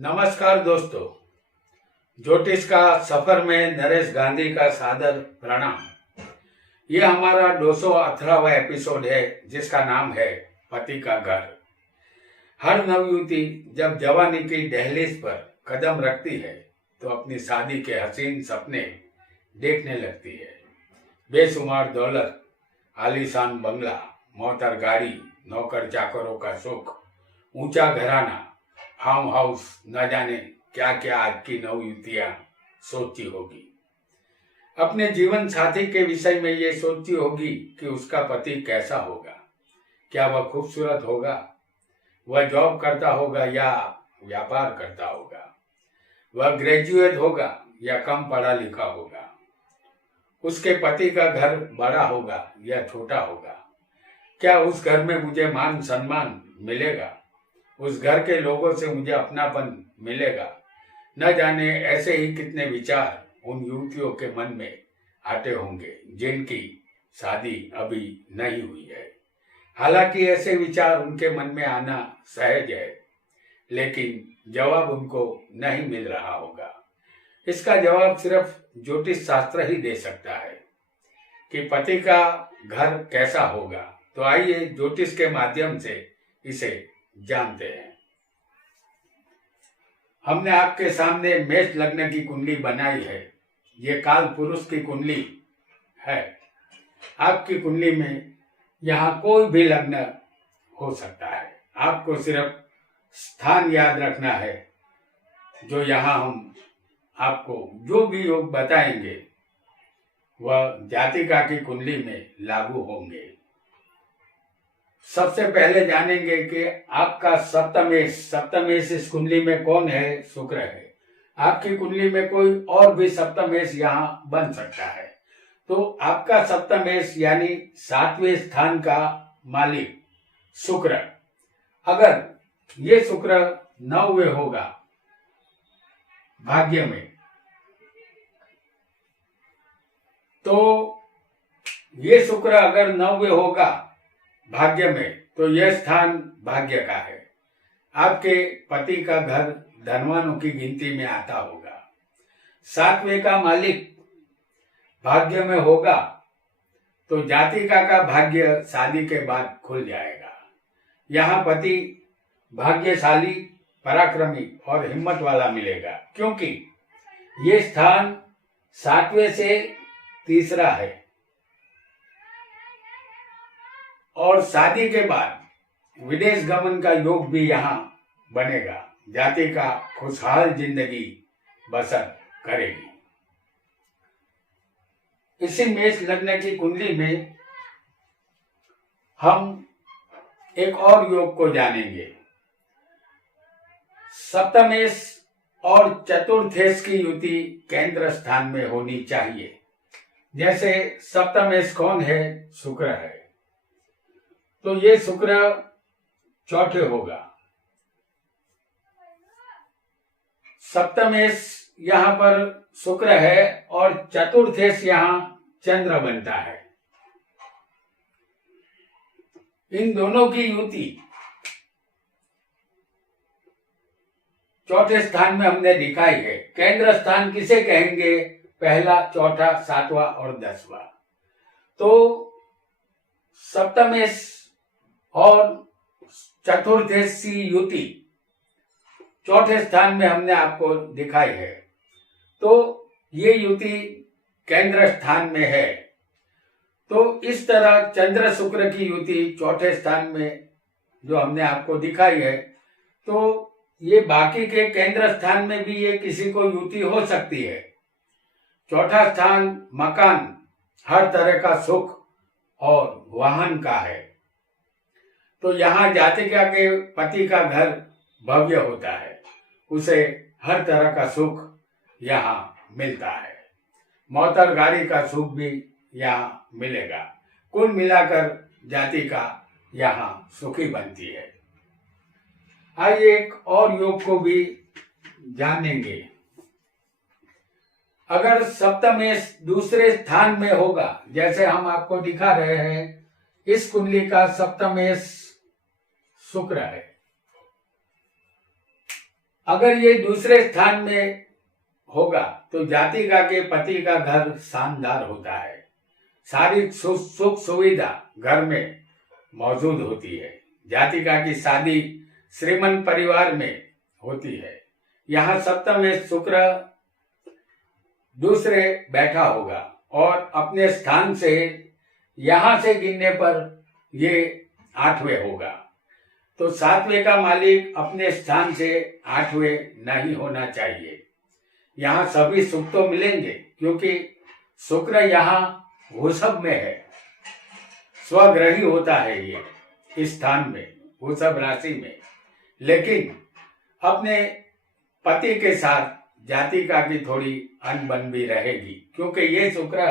नमस्कार दोस्तों, ज्योतिष का सफर में नरेश गांधी का सादर प्रणाम। ये हमारा 218वां एपिसोड है जिसका नाम है पति का घर। हर नवयुवती जब जवानी की दहलीज पर कदम रखती है तो अपनी शादी के हसीन सपने देखने लगती है। बेशुमार दौलत, आलीशान बंगला, मोटर गाड़ी, नौकर चाकरों का सुख, ऊंचा घराना, फार्म हाउस, न जाने क्या क्या आज की नवयुवतियां सोचती होगी। अपने जीवन साथी के विषय में ये सोचती होगी कि उसका पति कैसा होगा, क्या वह खूबसूरत होगा, वह जॉब करता होगा या व्यापार करता होगा, वह ग्रेजुएट होगा या कम पढ़ा लिखा होगा, उसके पति का घर बड़ा होगा या छोटा होगा, क्या उस घर में मुझे मान सम्मान मिलेगा, उस घर के लोगों से मुझे अपनापन मिलेगा। न जाने ऐसे ही कितने विचार उन युवतियों के मन में आते होंगे जिनकी शादी अभी नहीं हुई है। हालांकि ऐसे विचार उनके मन में आना सहज है, लेकिन जवाब उनको नहीं मिल रहा होगा। इसका जवाब सिर्फ ज्योतिष शास्त्र ही दे सकता है कि पति का घर कैसा होगा। तो आइए ज्योतिष के माध्यम से इसे जानते हैं। हमने आपके सामने मेष लग्न की कुंडली बनाई है। ये काल पुरुष की कुंडली है। आपकी कुंडली में यहाँ कोई भी लग्न हो सकता है। आपको सिर्फ स्थान याद रखना है। जो यहाँ हम आपको जो भी योग बताएंगे वह जातिका की कुंडली में लागू होंगे। सबसे पहले जानेंगे कि आपका सप्तमेश इस कुंडली में कौन है? शुक्र है। आपकी कुंडली में कोई और भी सप्तमेश यहाँ बन सकता है। तो आपका सप्तमेश यानी 7वें स्थान का मालिक शुक्र, अगर ये शुक्र 9वें होगा भाग्य में, तो ये शुक्र अगर 9वें होगा भाग्य में, तो यह स्थान भाग्य का है। आपके पति का घर धनवानों की गिनती में आता होगा। 7वें का मालिक भाग्य में होगा तो जातिका का भाग्य शादी के बाद खुल जाएगा। यहाँ पति भाग्यशाली, पराक्रमी और हिम्मत वाला मिलेगा, क्योंकि ये स्थान 7वें से तीसरा है और शादी के बाद विदेश गमन का योग भी यहाँ बनेगा। जाति का खुशहाल जिंदगी बसर करेगी। इसी मेष लग्न की कुंडली में हम एक और योग को जानेंगे। सप्तमेश और चतुर्थेश की युति केंद्र स्थान में होनी चाहिए। जैसे सप्तमेश कौन है? शुक्र है, तो ये शुक्र चौथे होगा। सप्तमेश यहाँ पर शुक्र है और चतुर्थेश यहाँ चंद्र बनता है। इन दोनों की युति चौथे स्थान में हमने दिखाई है। केंद्र स्थान किसे कहेंगे? पहला, चौथा, 7वां और 10वां। तो सप्तमेश और चतुर्थेश की युति चौथे स्थान में हमने आपको दिखाई है। तो ये युति केंद्र स्थान में है। तो इस तरह चंद्र शुक्र की युति चौथे स्थान में जो हमने आपको दिखाई है, तो ये बाकी के केंद्र स्थान में भी ये किसी को युति हो सकती है। चौथा स्थान मकान, हर तरह का सुख और वाहन का है। तो यहाँ जातिका के पति का घर भव्य होता है, उसे हर तरह का सुख यहाँ मिलता है। मोटर गाड़ी का सुख भी यहाँ मिलेगा। कुल मिलाकर जातिका यहाँ सुखी बनती है। आइए एक और योग को भी जानेंगे। अगर सप्तमेश दूसरे स्थान में होगा, जैसे हम आपको दिखा रहे हैं, इस कुंडली का सप्तमेश शुक्र है। अगर ये दूसरे स्थान में होगा तो जातिका के पति का घर शानदार होता है, सारी सुख सुविधा घर में मौजूद होती है। जातिका की शादी श्रीमंत परिवार में होती है। यहाँ सप्तम में शुक्र दूसरे बैठा होगा और अपने स्थान से यहां से गिनने पर ये 8वें होगा। तो 7वें का मालिक अपने स्थान से 8वें नहीं होना चाहिए। यहाँ सभी सुख तो मिलेंगे क्योंकि शुक्र यहाँ वृषभ में है, स्वग्रही होता है ये इस स्थान में, वृषभ राशि में। लेकिन अपने पति के साथ जातिका की थोड़ी अनबन भी रहेगी क्योंकि ये शुक्र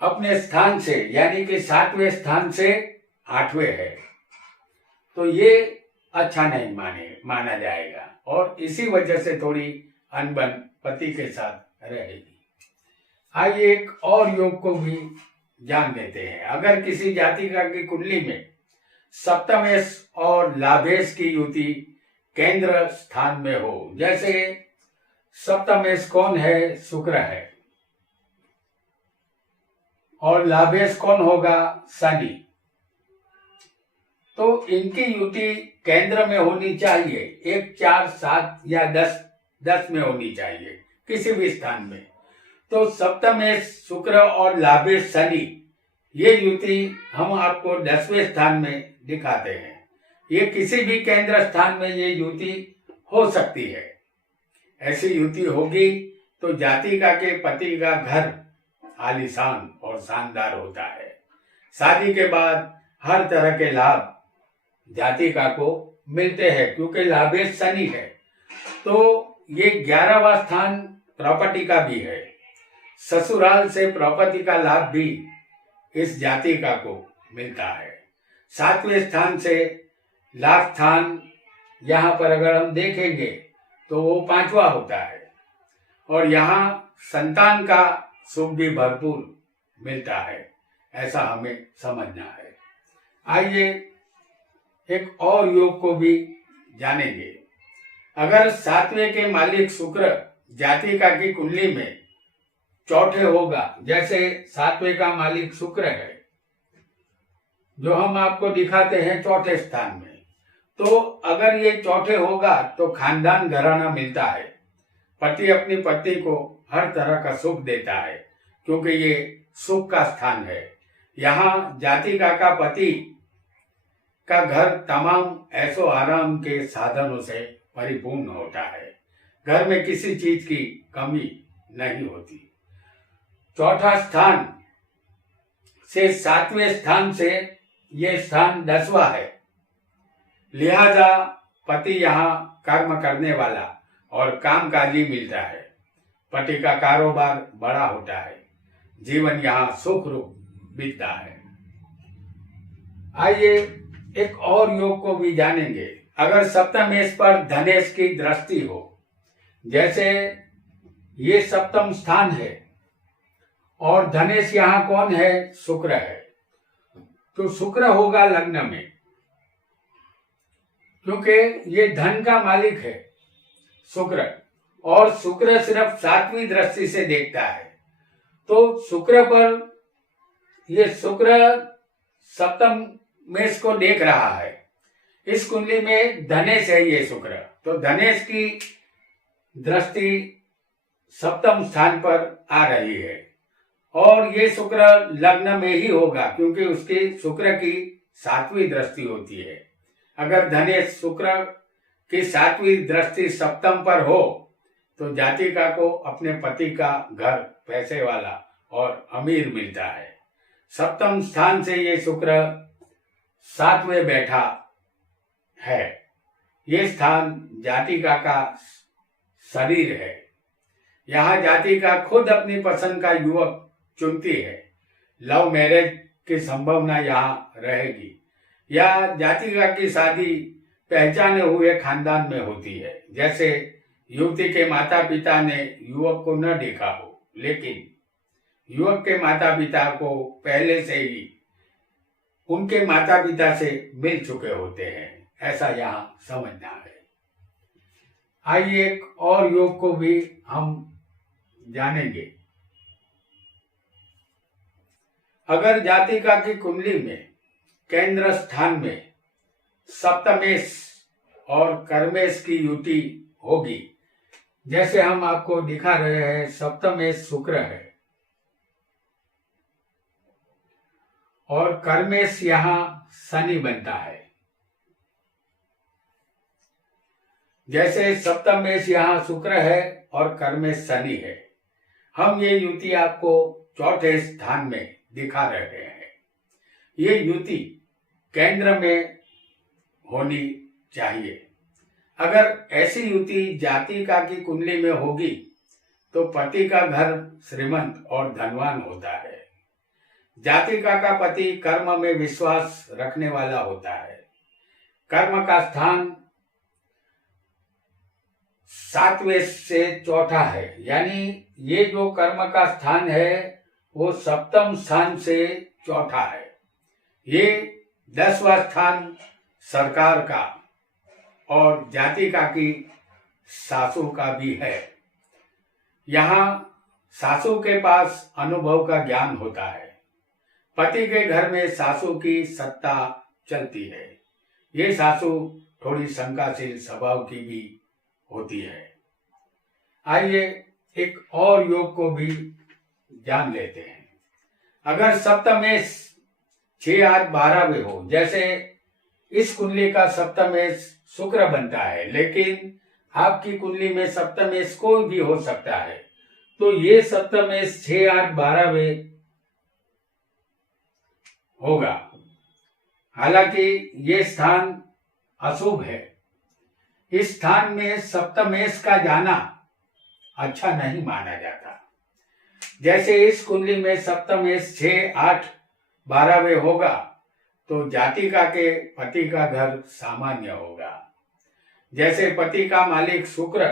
अपने स्थान से यानी कि 7वें स्थान से 8वें है, तो ये अच्छा नहीं माना जाएगा और इसी वजह से थोड़ी अनबन पति के साथ रहेगी। आइए एक और योग को भी जान लेते हैं। अगर किसी जातिका की कुंडली में सप्तमेश और लाभेश की युति केंद्र स्थान में हो, जैसे सप्तमेश कौन है? शुक्र है, और लाभेश कौन होगा? शनि। तो इनकी युति केंद्र में होनी चाहिए, 1, 4, 7 या 10 में होनी चाहिए, किसी भी स्थान में। तो सप्तमेश शुक्र और लाभेश शनि, ये युति हम आपको 10वें स्थान में दिखाते हैं। ये किसी भी केंद्र स्थान में ये युति हो सकती है। ऐसी युति होगी तो जातिका के पति का घर आलीशान और शानदार होता है। शादी के बाद हर तरह के लाभ जातिका को मिलते हैं क्योंकि लाभेश शनि है। तो ये 11वां स्थान प्रॉपर्टी का भी है। ससुराल से प्रॉपर्टी का लाभ भी इस जातिका को मिलता है। 7वें स्थान से लाभ स्थान यहाँ पर अगर हम देखेंगे तो वो 5वां होता है और यहाँ संतान का सुख भी भरपूर मिलता है, ऐसा हमें समझना है। आइए एक और योग को भी जानेंगे। अगर 7वें के मालिक शुक्र जातिका की कुंडली में चौथे होगा, जैसे 7वें का मालिक शुक्र है जो हम आपको दिखाते हैं चौथे स्थान में, तो अगर ये चौथे होगा तो खानदान घराना मिलता है। पति अपनी पत्नी को हर तरह का सुख देता है क्योंकि ये सुख का स्थान है। यहाँ जातिका का पति का घर तमाम ऐशो आराम के साधनों से परिपूर्ण होता है। घर में किसी चीज की कमी नहीं होती। चौथा स्थान से 7वें स्थान से ये स्थान 10वां है, लिहाजा पति यहाँ कर्म करने वाला और कामकाजी मिलता है। पति का कारोबार बड़ा होता है, जीवन यहाँ सुख रूप बीतता है। आइए एक और योग को भी जानेंगे। अगर सप्तमेश पर धनेश की दृष्टि हो, जैसे ये सप्तम स्थान है और धनेश यहाँ कौन है? शुक्र है। तो शुक्र होगा लग्न में क्योंकि ये धन का मालिक है शुक्र, और शुक्र सिर्फ 7वीं दृष्टि से देखता है। तो शुक्र पर ये शुक्र सप्तम मेष को देख रहा है। इस कुंडली में धनेश है ये शुक्र, तो धनेश की दृष्टि सप्तम स्थान पर आ रही है और ये शुक्र लग्न में ही होगा क्योंकि उसकी शुक्र की 7वीं दृष्टि होती है। अगर धनेश शुक्र की 7वीं दृष्टि सप्तम पर हो तो जातिका को अपने पति का घर पैसे वाला और अमीर मिलता है। सप्तम स्थान से ये शुक्र 7वें बैठा है। ये स्थान जातिका का शरीर है। यहाँ जातिका खुद अपनी पसंद का युवक चुनती है। लव मैरिज की संभावना यहाँ रहेगी या जातिका की शादी पहचाने हुए खानदान में होती है, जैसे युवती के माता पिता ने युवक को न देखा हो लेकिन युवक के माता पिता को पहले से ही उनके माता पिता से मिल चुके होते हैं, ऐसा यहाँ समझना है। आइए एक और योग को भी हम जानेंगे। अगर जातिका की कुंडली में केंद्र स्थान में सप्तमेश और कर्मेश की युति होगी, जैसे हम आपको दिखा रहे हैं, सप्तमेश शुक्र है और कर्मेश यहां शनि बनता है। जैसे सप्तमेश यहां शुक्र है और कर्मेश शनि है। हम ये युति आपको चौथे स्थान में दिखा रहे हैं। ये युति केंद्र में होनी चाहिए। अगर ऐसी युति जातिका की कुंडली में होगी तो पति का घर श्रीमंत और धनवान होता है। जातिका का पति कर्म में विश्वास रखने वाला होता है। कर्म का स्थान 7वें से चौथा है, यानी ये जो कर्म का स्थान है वो सप्तम स्थान से चौथा है। ये 10वां स्थान सरकार का और जातिका की सासू का भी है। यहाँ सासू के पास अनुभव का ज्ञान होता है। पति के घर में सासू की सत्ता चलती है। ये सासू थोड़ी शंकाशील स्वभाव की भी होती है। आइए एक और योग को भी जान लेते हैं। अगर सप्तमेश 6, 8, 12वें हो, जैसे इस कुंडली का सप्तमेश शुक्र बनता है, लेकिन आपकी कुंडली में सप्तमेश कोई भी हो सकता है, तो ये सप्तमेश 6, 8, 12वें होगा। हालांकि ये स्थान अशुभ है। इस स्थान में सप्तमेश का जाना अच्छा नहीं माना जाता। जैसे इस कुंडली में सप्तमेश 6, 8, 12वें होगा तो जातिका के पति का घर सामान्य होगा। जैसे पति का मालिक शुक्र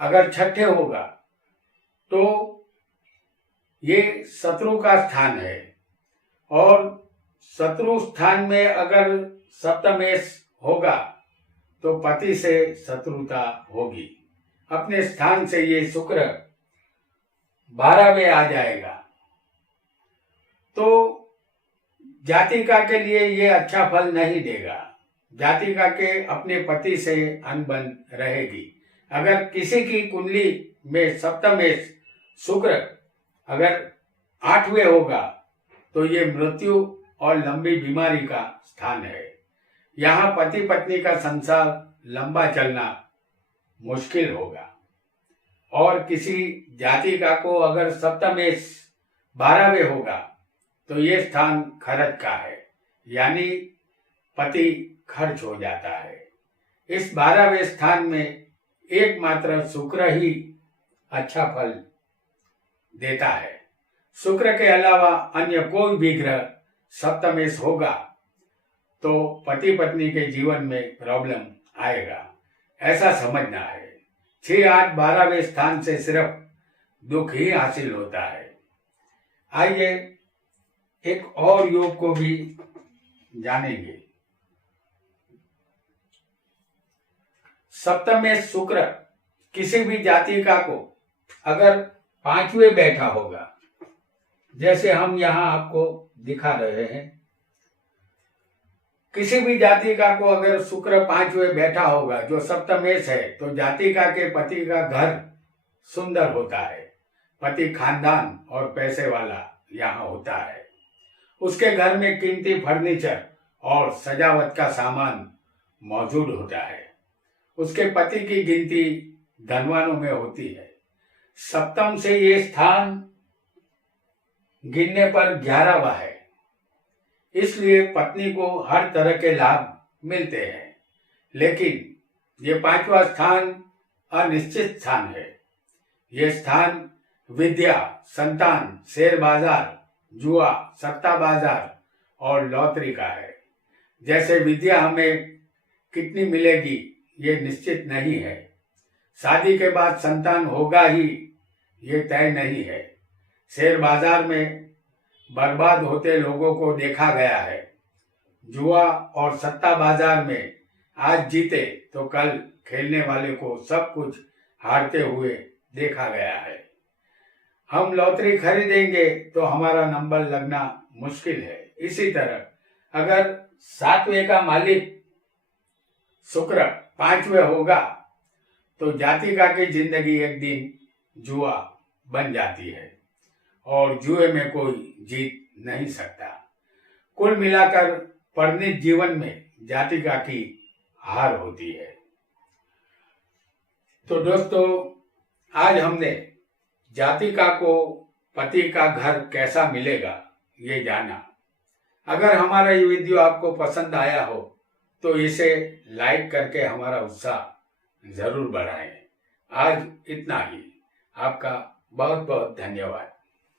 अगर छठे होगा तो ये शत्रु का स्थान है, और शत्रु स्थान में अगर सप्तमेश होगा तो पति से शत्रुता होगी। अपने स्थान से ये शुक्र 12वें आ जाएगा तो जातिका के लिए ये अच्छा फल नहीं देगा। जातिका के अपने पति से अनबन रहेगी। अगर किसी की कुंडली में सप्तमेश शुक्र अगर 8वें होगा तो ये मृत्यु और लंबी बीमारी का स्थान है। यहाँ पति पत्नी का संसार लंबा चलना मुश्किल होगा। और किसी जातिका को अगर सप्तमेश 12वें होगा तो ये स्थान खर्च का है, यानी पति खर्च हो जाता है। इस 12वें स्थान में एकमात्र शुक्र ही अच्छा फल देता है। शुक्र के अलावा अन्य कोई भी ग्रह सप्तमेश होगा तो पति पत्नी के जीवन में प्रॉब्लम आएगा, ऐसा समझना है। 6, 8, 12वें स्थान से सिर्फ दुख ही हासिल होता है। आइए एक और योग को भी जानेंगे। सप्तमेश शुक्र किसी भी जातिका को अगर 5वें बैठा होगा, जैसे हम यहाँ आपको दिखा रहे हैं, किसी भी जातिका को अगर शुक्र 5वें बैठा होगा जो सप्तमेश है, तो जातिका के पति का घर सुंदर होता है। पति खानदान और पैसे वाला यहाँ होता है। उसके घर में कीमती फर्नीचर और सजावट का सामान मौजूद होता है। उसके पति की गिनती धनवानों में होती है। सप्तम से ये स्थान गिनने पर 11वां है, इसलिए पत्नी को हर तरह के लाभ मिलते हैं। लेकिन ये 5वां स्थान अनिश्चित स्थान है। ये स्थान विद्या, संतान, शेयर बाजार, जुआ, सट्टा बाजार और लॉटरी का है। जैसे विद्या हमें कितनी मिलेगी ये निश्चित नहीं है। शादी के बाद संतान होगा ही ये तय नहीं है। शेयर बाजार में बर्बाद होते लोगों को देखा गया है। जुआ और सट्टा बाजार में आज जीते तो कल खेलने वाले को सब कुछ हारते हुए देखा गया है। हम लॉटरी खरीदेंगे तो हमारा नंबर लगना मुश्किल है। इसी तरह अगर 7वें का मालिक शुक्र 5वें होगा तो जातिका की जिंदगी एक दिन जुआ बन जाती है और जुए में कोई जीत नहीं सकता। कुल मिलाकर परिणित जीवन में जातिका की हार होती है। तो दोस्तों, आज हमने जातिका को पति का घर कैसा मिलेगा ये जाना। अगर हमारा ये वीडियो आपको पसंद आया हो तो इसे लाइक करके हमारा उत्साह जरूर बढ़ाएं। आज इतना ही। आपका बहुत बहुत धन्यवाद।